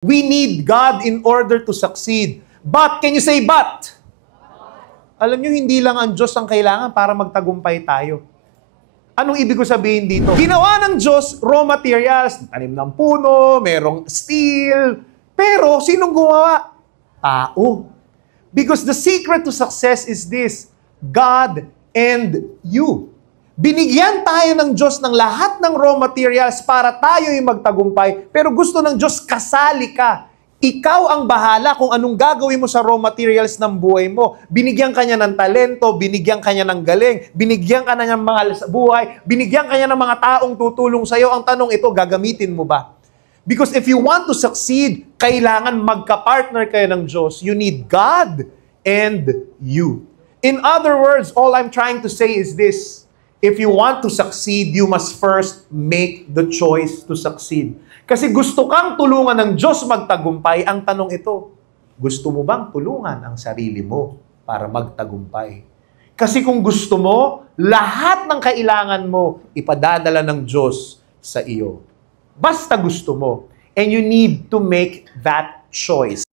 We need God in order to succeed. But, can you say but? Alam nyo, hindi lang ang Diyos ang kailangan para magtagumpay tayo. Anong ibig ko sabihin dito? Ginawa ng Diyos raw materials, tanim ng puno, merong steel. Pero, sinong gumawa? Tao. Because the secret to success is this, God and you. Binigyan tayo ng Diyos ng lahat ng raw materials para tayo'y magtagumpay. Pero gusto ng Diyos, kasali ka. Ikaw ang bahala kung anong gagawin mo sa raw materials ng buhay mo. Binigyan ka niya ng talento, binigyan ka niya ng galing, binigyan ka na ng mahal sa buhay, binigyan ka niya ng mga taong tutulong sa'yo. Ang tanong ito, gagamitin mo ba? Because if you want to succeed, kailangan magka-partner kayo ng Diyos. You need God and you. In other words, all I'm trying to say is this. If you want to succeed, you must first make the choice to succeed. Kasi gusto kang tulungan ng Diyos magtagumpay, ang tanong ito, gusto mo bang tulungan ang sarili mo para magtagumpay? Kasi kung gusto mo, lahat ng kailangan mo, ipadadala ng Diyos sa iyo. Basta gusto mo. And you need to make that choice.